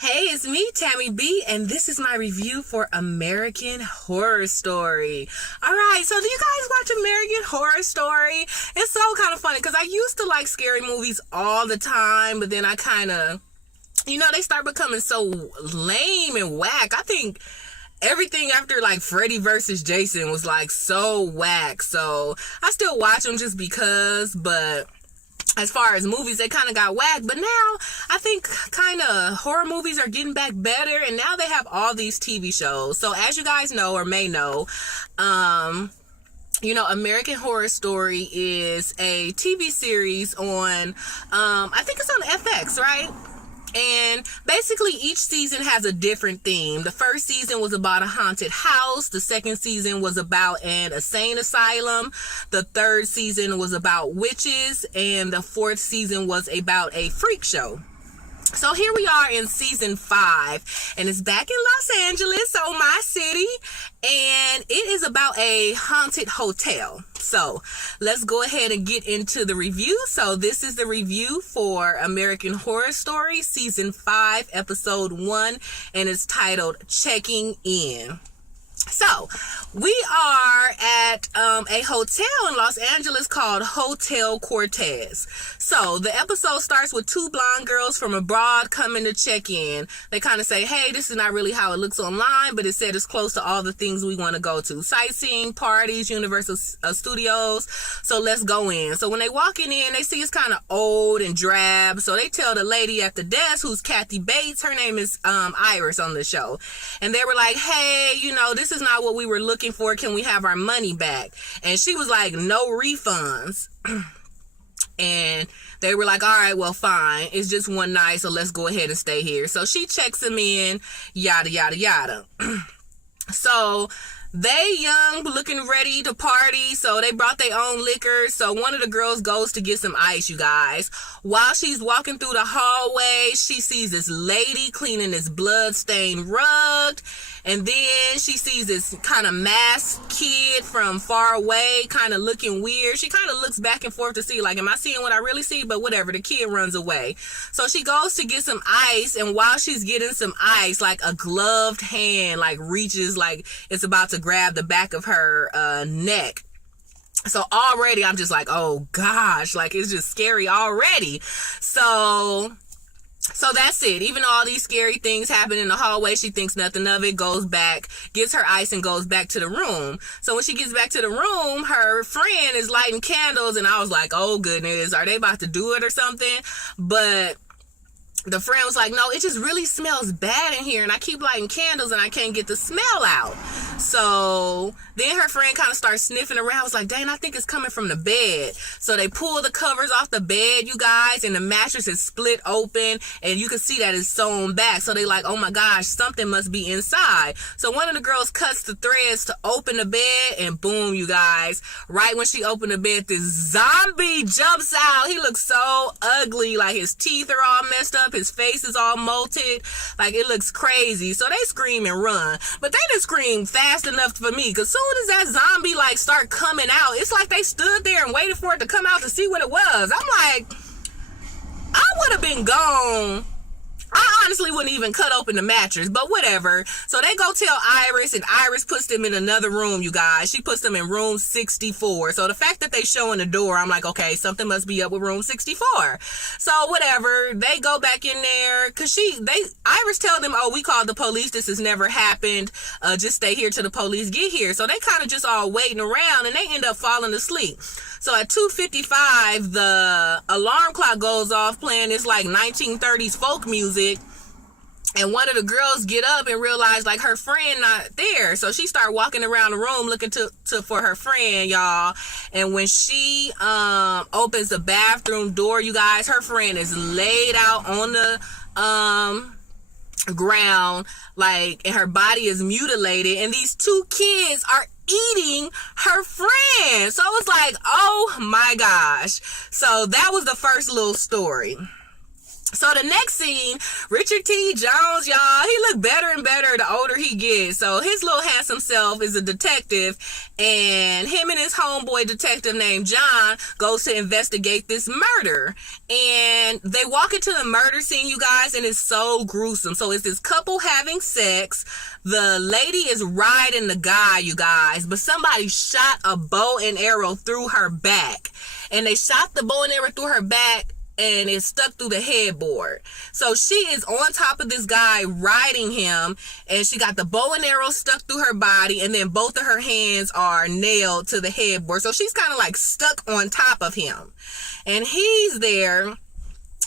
Hey, it's me, Tammy B, and this is my review for American Horror Story. Alright, so do you guys watch American Horror Story? It's so kind of funny because I used to like scary movies all the time, but then I kind of, they start becoming so lame and whack. I think everything after like Freddy versus Jason was like so whack, so I still watch them just because, but as far as movies, they kind of got whacked. But now I think kind of horror movies are getting back better, and now they have all these TV shows. So as you guys know or may know, American Horror Story is a TV series on, I think it's on FX, right? And basically each season has a different theme. The first season was about a haunted house. The second season was about an insane asylum. The third season was about witches. And the fourth season was about a freak show. So here we are in season 5, and it's back in Los Angeles, so my city, and it is about a haunted hotel. So let's go ahead and get into the review. So this is the review for American Horror Story season 5, episode 1, and it's titled Checking In. So, we are at a hotel in Los Angeles called Hotel Cortez. So, the episode starts with 2 blonde girls from abroad coming to check in. They kind of say, hey, this is not really how it looks online, but it said it's close to all the things we want to go to. Sightseeing, parties, Universal Studios. So, let's go in. So, when they walk in, they see it's kind of old and drab. So, they tell the lady at the desk, who's Kathy Bates, her name is Iris on the show. And they were like, hey, this is not what we were looking for. Can we have our money back? And she was like, no refunds. And they were like, all right, well, fine. It's just one night, so let's go ahead and stay here. So she checks him in, yada, yada, yada. So they young, looking ready to party, so they brought their own liquor. So one of the girls goes to get some ice, you guys. While she's walking through the hallway, she sees this lady cleaning this blood-stained rug. And then she sees this kind of masked kid from far away, kind of looking weird. She kind of looks back and forth to see, like, am I seeing what I really see? But whatever, the kid runs away. So she goes to get some ice, and while she's getting some ice, like a gloved hand, like reaches, like it's about to grab the back of her neck. So already I'm just like, oh gosh, like it's just scary already. So that's it. Even though all these scary things happen in the hallway, she thinks nothing of it, goes back, gets her ice, and goes back to the room. So when she gets back to the room, her friend is lighting candles, and I was like, oh goodness, are they about to do it or something? But the friend was like, no, it just really smells bad in here, and I keep lighting candles and I can't get the smell out. So then her friend kind of starts sniffing around. I was like, dang, I think it's coming from the bed. So they pull the covers off the bed, you guys, and the mattress is split open, and you can see that it's sewn back. So they like, oh my gosh, something must be inside. So one of the girls cuts the threads to open the bed, and boom, you guys, right when she opened the bed, this zombie jumps out. He looks so ugly, like his teeth are all messed up, his face is all molted, like it looks crazy. So they scream and run, but they didn't scream fast enough for me, because soon as that zombie like start coming out, it's like they stood there and waited for it to come out to see what it was. I'm like, I would have been gone. I honestly wouldn't even cut open the mattress, but whatever. So they go tell Iris, and Iris puts them in another room, you guys. She puts them in room 64. So the fact that they show in the door, I'm like, okay, something must be up with room 64. So whatever, they go back in there, because Iris tell them, oh, we called the police, this has never happened, just stay here till the police get here. So they kind of just all waiting around, and they end up falling asleep. So at 2:55, the alarm clock goes off, playing this like 1930s folk music. And one of the girls get up and realize like her friend not there. So she start walking around the room looking for her friend, y'all. And when she opens the bathroom door, you guys, her friend is laid out on the ground, like, and her body is mutilated, and these 2 kids are eating her friend. So it's like, oh my gosh. So that was the first little story. So the next scene, Richard T. Jones, y'all, he look better and better the older he gets. So his little handsome self is a detective, and him and his homeboy detective named John goes to investigate this murder. And they walk into the murder scene, you guys, and it's so gruesome. So it's this couple having sex. The lady is riding the guy, you guys, but somebody shot a bow and arrow through her back. And they shot the bow and arrow through her back, and it's stuck through the headboard. So she is on top of this guy riding him, and she got the bow and arrow stuck through her body, and then both of her hands are nailed to the headboard. So she's kind of like stuck on top of him. And he's there,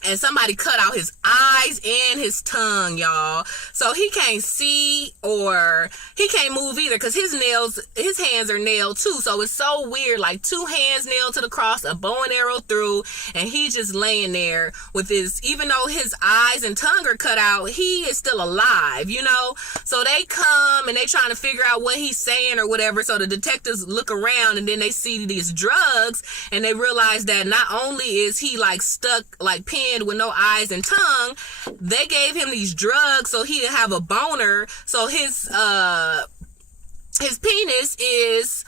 and somebody cut out his eyes and his tongue, y'all. So he can't see or he can't move either, because his hands are nailed too. So it's so weird, like 2 hands nailed to the cross, a bow and arrow through, and he's just laying there with even though his eyes and tongue are cut out, he is still alive, you know? So they come and they trying to figure out what he's saying or whatever. So the detectives look around, and then they see these drugs, and they realize that not only is he like stuck, like pinned with no eyes and tongue, they gave him these drugs so he'd have a boner. So his penis is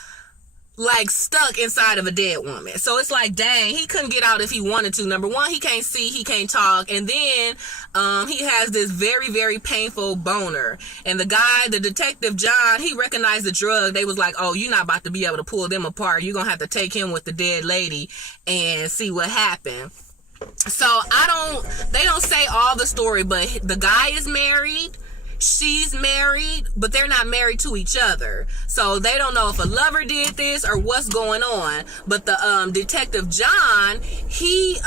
like stuck inside of a dead woman. So it's like, dang, he couldn't get out if he wanted to. Number one, he can't see, he can't talk, and then he has this very, very painful boner. And the detective John, he recognized the drug. They was like, oh, you're not about to be able to pull them apart. You're gonna have to take him with the dead lady and see what happened. So they don't say all the story, but the guy is married, she's married, but they're not married to each other. So they don't know if a lover did this or what's going on. But the detective John, he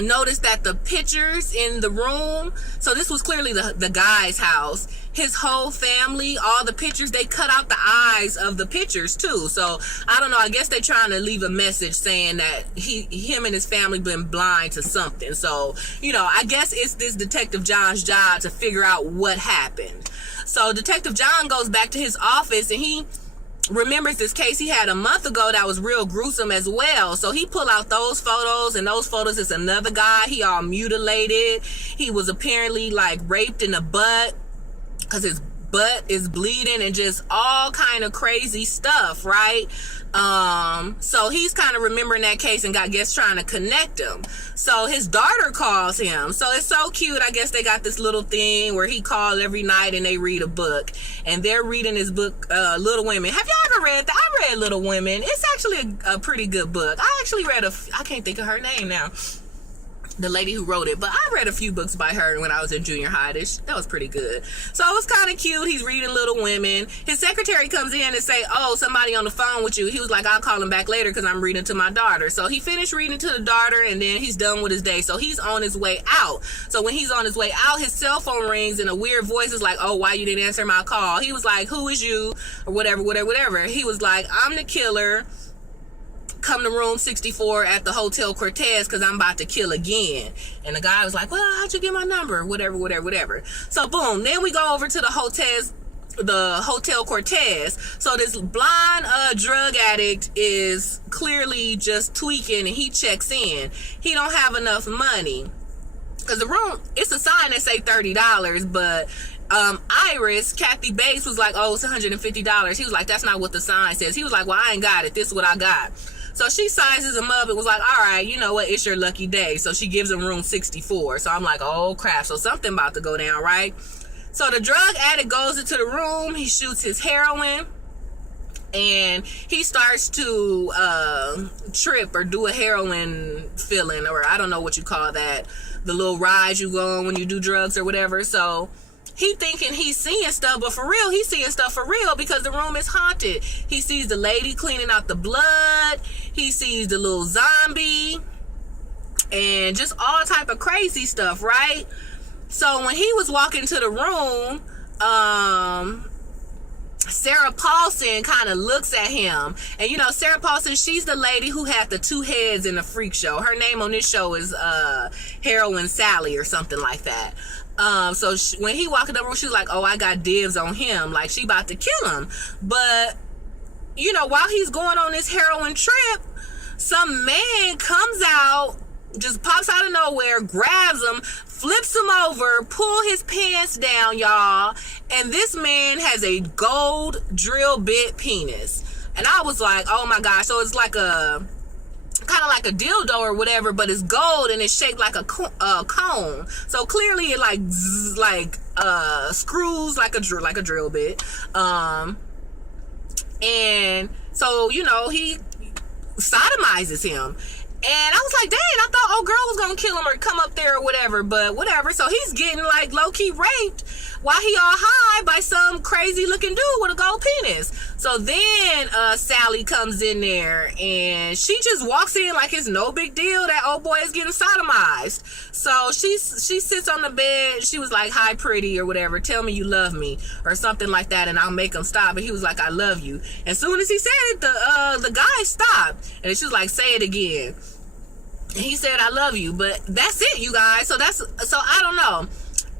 noticed that the pictures in the room, so this was clearly the guy's house, his whole family, all the pictures, they cut out the eyes of the pictures too. So I don't know, I guess they're trying to leave a message saying that him and his family been blind to something. So, you know, I guess it's this Detective John's job to figure out what happened. So Detective John goes back to his office, and he remembers this case he had a month ago that was real gruesome as well. So he pull out those photos, and those photos is another guy. He all mutilated. He was apparently like raped in the butt, because his butt is bleeding, and just all kind of crazy stuff, right? So he's kind of remembering that case, and I guess trying to connect him. So his daughter calls him. So it's so cute. I guess they got this little thing where he called every night and they read a book, and they're reading his book, Little Women. Have y'all ever read that? I read Little Women. It's actually a pretty good book. I actually read I can't think of her name now, the lady who wrote it, but I read a few books by her when I was in junior high. That was pretty good. So it was kind of cute. He's reading Little Women. His secretary comes in and say, oh, somebody on the phone with you. He was like, I'll call him back later because I'm reading to my daughter. So he finished reading to the daughter, and then he's done with his day. So he's on his way out. So when he's on his way out, his cell phone rings, and a weird voice is like, oh, why you didn't answer my call? He was like, who is you? Or whatever. He was like, I'm the killer. Come to room 64 at the Hotel Cortez because I'm about to kill again. And the guy was like, well, how'd you get my number? Whatever. So boom, then we go over to the Hotel Cortez. So this blind drug addict is clearly just tweaking, and he checks in. He don't have enough money, because the room, it's a sign that say $30, but Iris, Kathy Bates, was like, oh, it's $150. He was like, that's not what the sign says. He was like, well, I ain't got it. This is what I got. So she sizes him up and was like, all right, you know what? It's your lucky day. So she gives him room 64. So I'm like, oh, crap. So something about to go down, right? So the drug addict goes into the room. He shoots his heroin, and he starts to trip or do a heroin feeling, or I don't know what you call that, the little ride you go on when you do drugs or whatever. So he thinking he's seeing stuff, but for real, he's seeing stuff for real, because the room is haunted. He sees the lady cleaning out the blood. He sees the little zombie and just all type of crazy stuff, right? So when he was walking to the room, Sarah Paulson kind of looks at him, and you know, Sarah Paulson, she's the lady who had the 2 heads in the freak show. Her name on this show is Heroin Sally or something like that. So when he walked in the room, she was like, oh, I got dibs on him, like she about to kill him. But you know, while he's going on this heroin trip, some man comes out just pops out of nowhere, grabs him, flips him over, pull his pants down, y'all, and this man has a gold drill bit penis. And I was like, oh my gosh. So it's like a kind of like a dildo or whatever, but it's gold and it's shaped like a cone. So clearly it like screws like a drill bit. And so, you know, he sodomizes him. And I was like, dang, I thought old girl was gonna kill him or come up there or whatever, but whatever. So he's getting like low-key raped while he all high by some crazy looking dude with a gold penis. So then Sally comes in there and she just walks in like it's no big deal that old boy is getting sodomized. So she sits on the bed. She was like, hi pretty or whatever, tell me you love me or something like that and I'll make him stop. And he was like, I love you. As soon as he said it, the guy stopped and she was like, say it again. And he said, I love you. But that's it, you guys. So I don't know.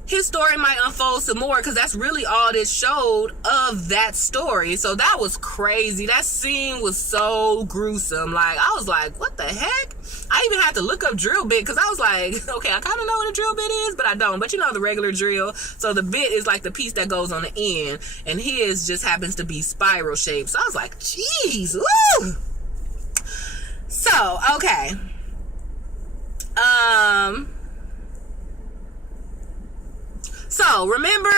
His story might unfold some more because that's really all this showed of that story. So that was crazy. That scene was so gruesome. Like, I was like, what the heck? I even had to look up drill bit because I was like, okay, I kind of know what a drill bit is, but I don't. But you know the regular drill. So the bit is like the piece that goes on the end. And his just happens to be spiral shaped. So I was like, jeez. Woo! So, okay. So remember,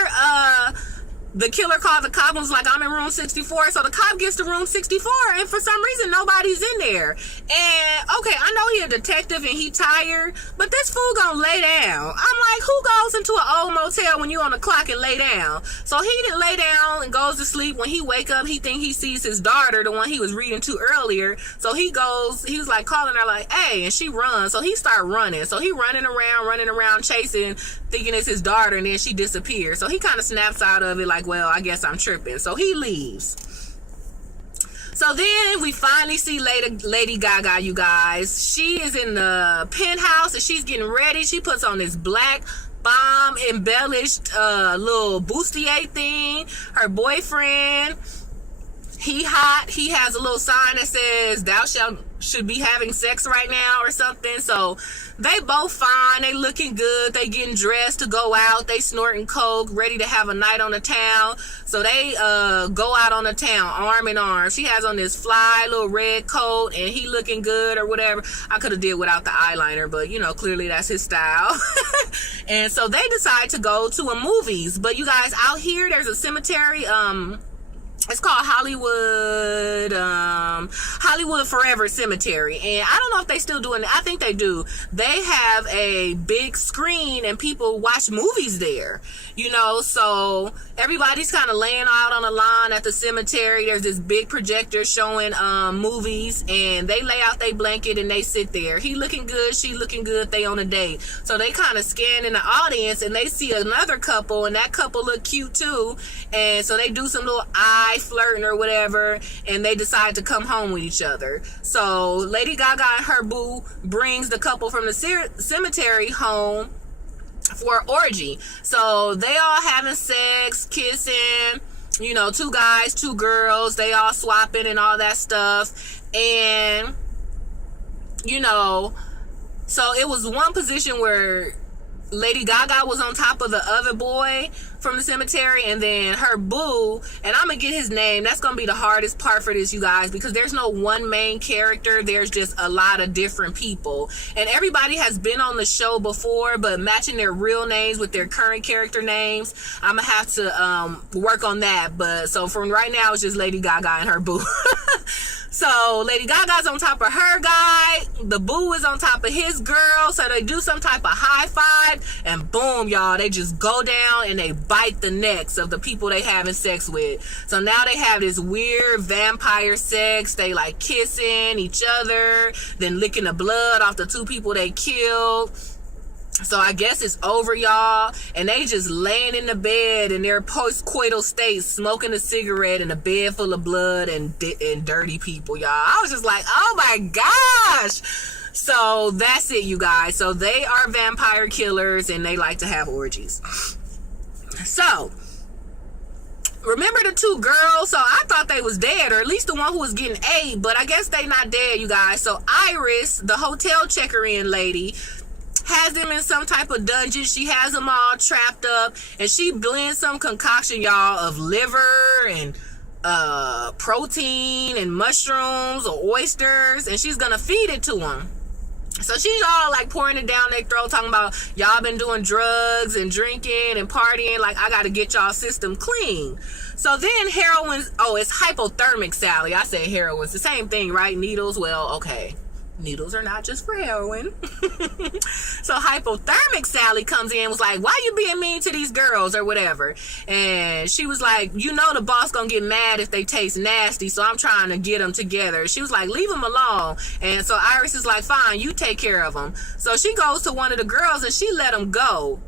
the killer called the cop and was like, I'm in room 64. So the cop gets to room 64 and for some reason nobody's in there. And okay, I know he a detective and he tired, but this fool gonna lay down. I'm like, who goes into an old motel when you on the clock and lay down? So he didn't lay down and goes to sleep. When he wake up, he think he sees his daughter, the one he was reading to earlier. So he was like calling her like, hey, and she runs. So he start running. So he running around, chasing, thinking it's his daughter, and then she disappears. So he kind of snaps out of it like, well, I guess I'm tripping. So he leaves. So then we finally see Lady Gaga, you guys. She is in the penthouse and she's getting ready. She puts on this black bomb embellished little bustier thing. Her boyfriend, he hot. He has a little sign that says, thou should be having sex right now or something. So they both fine. They looking good. They getting dressed to go out. They snorting coke, ready to have a night on the town. So they go out on the town arm in arm. She has on this fly little red coat and he looking good or whatever. I could have did without the eyeliner, but you know, clearly that's his style. And so they decide to go to a movies. But you guys, out here there's a cemetery, it's called Hollywood Forever Cemetery. And I don't know if they still doing it. I think they do. They have a big screen and people watch movies there. You know, so everybody's kind of laying out on the lawn at the cemetery. There's this big projector showing movies and they lay out their blanket and they sit there. He looking good, she looking good, they on a date. So they kind of scan in the audience and they see another couple and that couple look cute too. And so they do some little eye flirting or whatever and they decide to come home with each other. So Lady Gaga and her boo brings the couple from the cemetery home for an orgy. So they all having sex, kissing, you know, 2 guys, 2 girls, they all swapping and all that stuff. And you know, so it was one position where Lady Gaga was on top of the other boy from the cemetery and then her boo, and I'm gonna get his name. That's gonna be the hardest part for this, you guys, because there's no one main character. There's just a lot of different people and everybody has been on the show before, but matching their real names with their current character names, I'm gonna have to work on that. But so from right now it's just Lady Gaga and her boo. So Lady Gaga's on top of her guy, the boo is on top of his girl, so they do some type of high five and boom, y'all, they just go down and they bite the necks of the people they having sex with. So now they have this weird vampire sex. They like kissing each other, then licking the blood off the 2 people they killed. So I guess it's over, y'all, and they just laying in the bed in their post-coital state, smoking a cigarette in a bed full of blood and dirty people, y'all. I was just like, oh my gosh. So that's it, you guys. So they are vampire killers and they like to have orgies. So remember the two girls? So I thought they was dead, or at least the one who was getting A, but I guess they not dead, you guys. So Iris, the hotel checker-in lady, has them in some type of dungeon. She has them all trapped up, and she blends some concoction, y'all, of liver and protein and mushrooms or oysters, and she's gonna feed it to them. So she's all like pouring it down their throat, talking about y'all been doing drugs and drinking and partying, like I gotta get y'all system clean. So then heroin, oh, it's hypothermic Sally. I said heroin, it's the same thing, right? Needles, well, okay, needles are not just for heroin. So hypothermic Sally comes in, was like, why you being mean to these girls or whatever? And she was like, you know the boss gonna get mad if they taste nasty, so I'm trying to get them together. She was like, leave them alone. And so Iris is like, fine, you take care of them. So she goes to one of the girls and she let them go.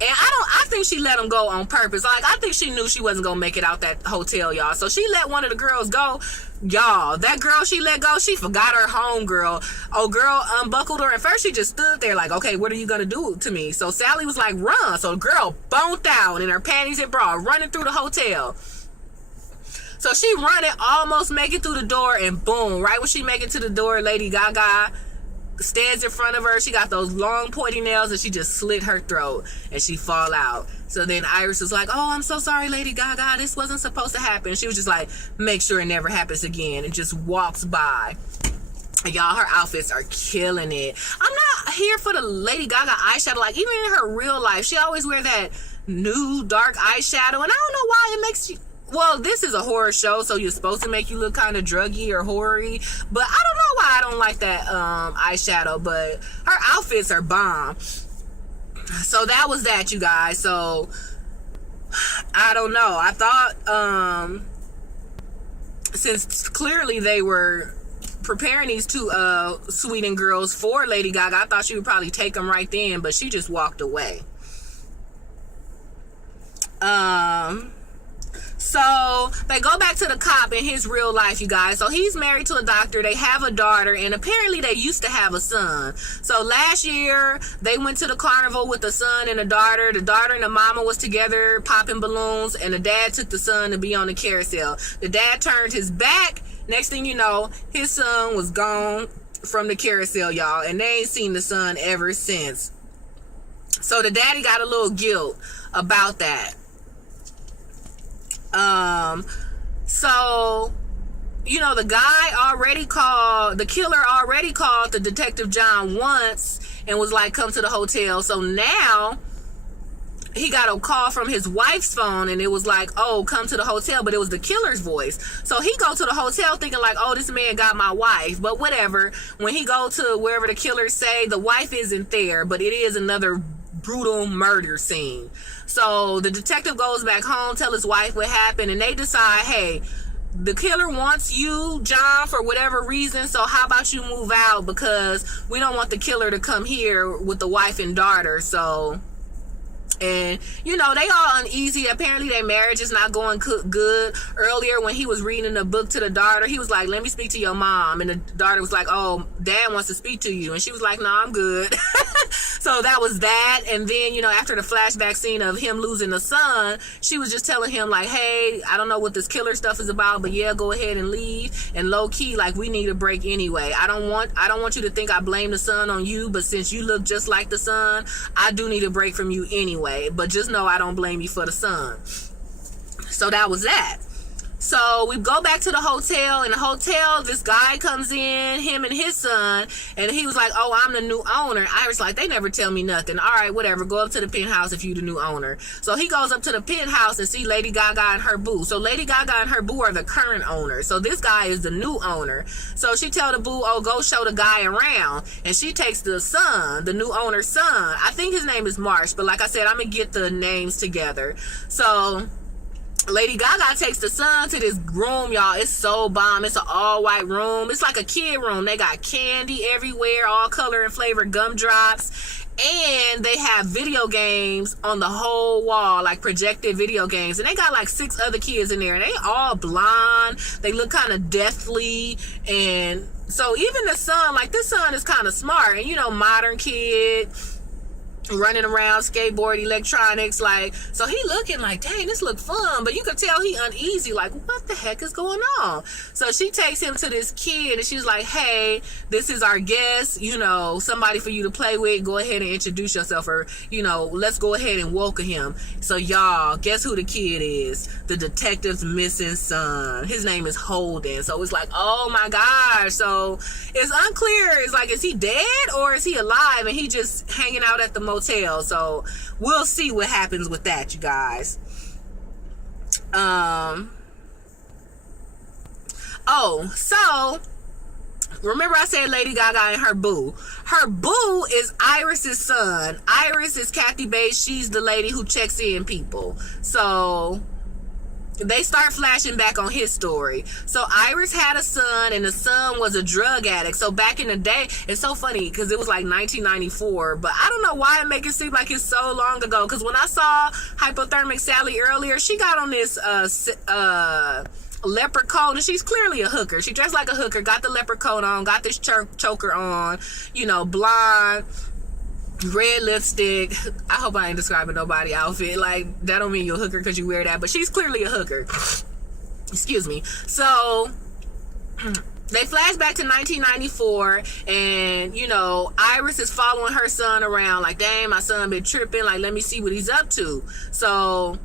And I think she let them go on purpose. Like, I think she knew she wasn't gonna make it out that hotel, y'all. So she let one of the girls go. Y'all, that girl she let go, she forgot her home girl. Oh, girl unbuckled her. At first she just stood there like, okay, what are you gonna do to me? So Sally was like, run. So the girl bonked out in her panties and bra, running through the hotel. So she running, almost making through the door, and boom, right when she make it to the door, Lady Gaga stands in front of her. She got those long pointy nails, and she just slit her throat and she fall out. So then Iris was like, oh, I'm so sorry, Lady Gaga, this wasn't supposed to happen. She was just like, make sure it never happens again, and just walks by. And y'all, her outfits are killing it. I'm not here for the Lady Gaga eyeshadow. Like, even in her real life, she always wear that nude dark eyeshadow, and I don't know why it makes you, well, this is a horror show, so you're supposed to make you look kind of druggy or hoary, but I don't know why I don't like that eyeshadow, but her outfits are bomb. So that was that, you guys. So I don't know, I thought since clearly they were preparing these two Sweden girls for Lady Gaga, I thought she would probably take them right then, but she just walked away. So they go back to the cop in his real life, you guys. So he's married to a doctor. They have a daughter, and apparently they used to have a son. So last year they went to the carnival with the son and the daughter. The daughter and the mama was together popping balloons, and the dad took the son to be on the carousel. The dad turned his back. Next thing you know, his son was gone from the carousel, y'all, and they ain't seen the son ever since. So the daddy got a little guilt about that. So, you know, the killer already called the Detective John once and was like, come to the hotel. So now he got a call from his wife's phone, and it was like, oh, come to the hotel, but it was the killer's voice. So he go to the hotel thinking like, oh, this man got my wife, but whatever. When he go to wherever the killers say, the wife isn't there, but it is another brutal murder scene. So the detective goes back home, tell his wife what happened, and they decide, hey, the killer wants you, John, for whatever reason, so how about you move out, because we don't want the killer to come here with the wife and daughter. So, and you know, they all uneasy. Apparently their marriage is not going good. Earlier when he was reading the book to the daughter, he was like, let me speak to your mom, and the daughter was like, oh, dad wants to speak to you, and she was like, no, I'm good. So that was that. And then, you know, after the flashback scene of him losing the son, she was just telling him like, hey, I don't know what this killer stuff is about, but yeah, go ahead and leave. And low key, like, we need a break anyway. I don't want you to think I blame the son on you, but since you look just like the son, I do need a break from you anyway. But just know I don't blame you for the son. So that was that. So we go back to the hotel. In the hotel, this guy comes in, him and his son, and he was like, oh, I'm the new owner. Iris like, they never tell me nothing. All right, whatever, go up to the penthouse if you the new owner. So he goes up to the penthouse and see Lady Gaga and her boo. So Lady Gaga and her boo are the current owners. So this guy is the new owner. So she tell the boo, oh, go show the guy around. And she takes the son, the new owner's son. I think his name is Marsh, but like I said, I'm going to get the names together. So Lady Gaga takes the son to this room, y'all. It's so bomb. It's an all-white room. It's like a kid room. They got candy everywhere, all color and flavor gumdrops. And they have video games on the whole wall, like projected video games. And they got like 6 other kids in there. And they all blonde. They look kind of deathly. And so even the son, like this son is kind of smart. And, you know, modern kid. running around, skateboard, electronics, like, so he looking like, dang, this look fun, but you could tell he uneasy, like, what the heck is going on? So she takes him to this kid, and she's like, hey, this is our guest, you know, somebody for you to play with, go ahead and introduce yourself, or, you know, let's go ahead and welcome him. So y'all, guess who the kid is? The detective's missing son. His name is Holden. So it's like, oh my gosh. So it's unclear, it's like, is he dead or is he alive and he just hanging out at the motel? So we'll see what happens with that, you guys. So remember I said Lady Gaga and her boo. Her boo is Iris's son. Iris is Kathy Bates. She's the lady who checks in people. So they start flashing back on his story. So Iris had a son, and the son was a drug addict. So back in the day, it's so funny because it was like 1994, but I don't know why it make it seem like it's so long ago. Because when I saw Hypothermic Sally earlier, she got on this leopard coat, and she's clearly a hooker. She dressed like a hooker, got the leopard coat on, got this choker on, you know, blonde, red lipstick. I hope I ain't describing nobody outfit. Like, that don't mean you're a hooker because you wear that, but she's clearly a hooker. Excuse me. So they flash back to 1994, and, you know, Iris is following her son around like, dang, my son been tripping, like, let me see what he's up to. So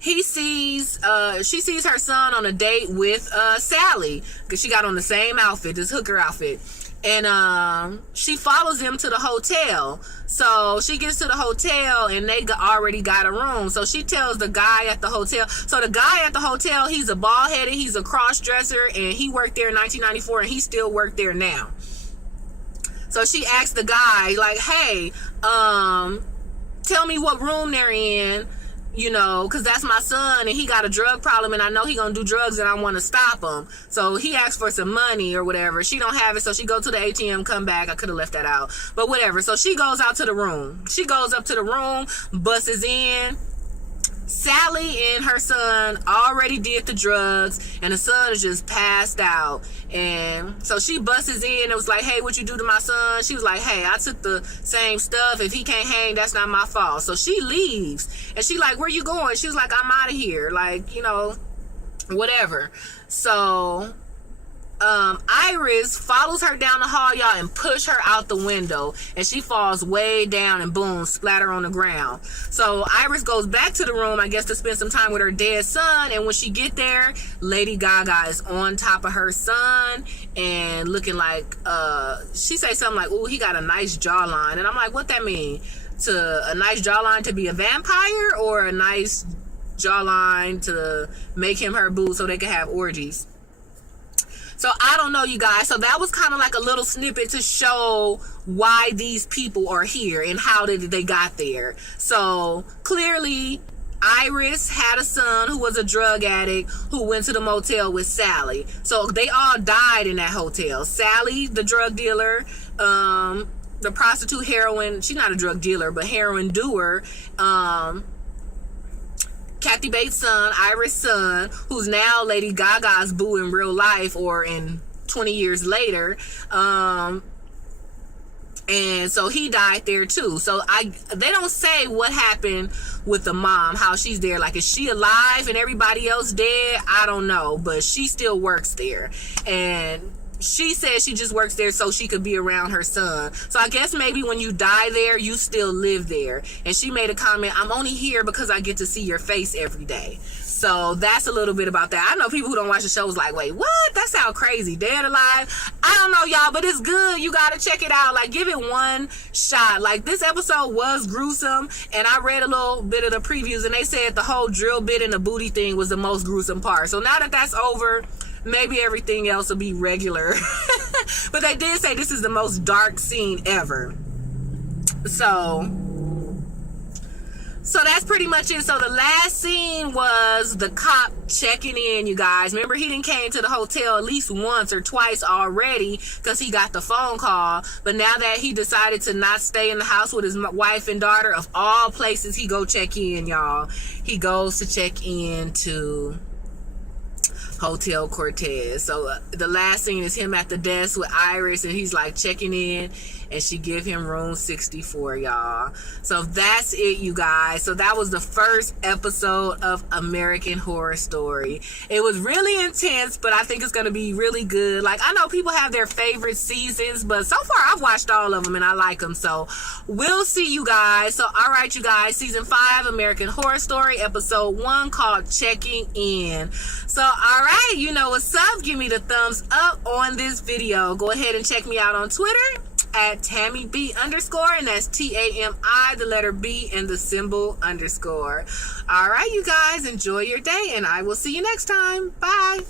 she sees her son on a date with Sally, because she got on the same outfit, this hooker outfit. And she follows him to the hotel. So she gets to the hotel, and they already got a room. So she tells the guy at the hotel. So the guy at the hotel, he's a bald-headed, he's a cross-dresser, and he worked there in 1994, and he still worked there now. So she asked the guy, like, hey, tell me what room they're in, you know, because that's my son, and he got a drug problem, and I know he gonna do drugs, and I want to stop him. So he asked for some money or whatever. She don't have it, so she go to the ATM, come back. I could have left that out, but whatever. So she goes out to the room. She goes up to the room, busts in. Sally and her son already did the drugs, and the son is just passed out. And so she busts in and was like, hey, what you do to my son? She was like, hey, I took the same stuff. If he can't hang, that's not my fault. So she leaves, and she like, where you going? She was like, I'm out of here, like, you know, whatever. So Iris follows her down the hall, y'all, and push her out the window, and she falls way down and boom, splatter on the ground. So Iris goes back to the room, I guess, to spend some time with her dead son. And when she get there, Lady Gaga is on top of her son and looking like she say something like, "Ooh, he got a nice jawline." And I'm like, what that mean? To a nice jawline to be a vampire, or a nice jawline to make him her boo so they can have orgies? So I don't know, you guys. So that was kind of like a little snippet to show why these people are here and how they got there. So clearly Iris had a son who was a drug addict who went to the motel with Sally. So they all died in that hotel. Sally, the drug dealer, the prostitute, heroin, she's not a drug dealer, but heroin doer, Kathy Bates' son, Iris' son, who's now Lady Gaga's boo in real life or in 20 years later. And so he died there too. So they don't say what happened with the mom, how she's there. Like, is she alive and everybody else dead? I don't know, but she still works there. And she says she just works there so she could be around her son. So I guess maybe when you die there, you still live there. And she made a comment, I'm only here because I get to see your face every day. So that's a little bit about that. I know people who don't watch the shows like, wait, what? That sounds crazy. Dead alive? I don't know, y'all, but it's good. You got to check it out. Like, give it one shot. Like, this episode was gruesome, and I read a little bit of the previews, and they said the whole drill bit and the booty thing was the most gruesome part. So now that that's over, maybe everything else will be regular. But they did say this is the most dark scene ever. So that's pretty much it. So the last scene was the cop checking in, you guys. Remember, he didn't came to the hotel at least once or twice already because he got the phone call. But now that he decided to not stay in the house with his wife and daughter, of all places, he go check in, y'all. He goes to check in to Hotel Cortez. So the last scene is him at the desk with Iris, and he's like checking in, and she give him room 64, y'all. So that's it, you guys. So that was the first episode of American Horror Story. It was really intense, but I think it's going to be really good. Like, I know people have their favorite seasons, but so far I've watched all of them and I like them. So we'll see you guys. So all right, you guys, season 5 American Horror Story, episode 1, called Checking In. So all right, you know what's up. Give me the thumbs up on this video. Go ahead and check me out on Twitter at TamiB_, and that's TAMI, the letter B, and the symbol _. All right, you guys, enjoy your day, and I will see you next time. Bye.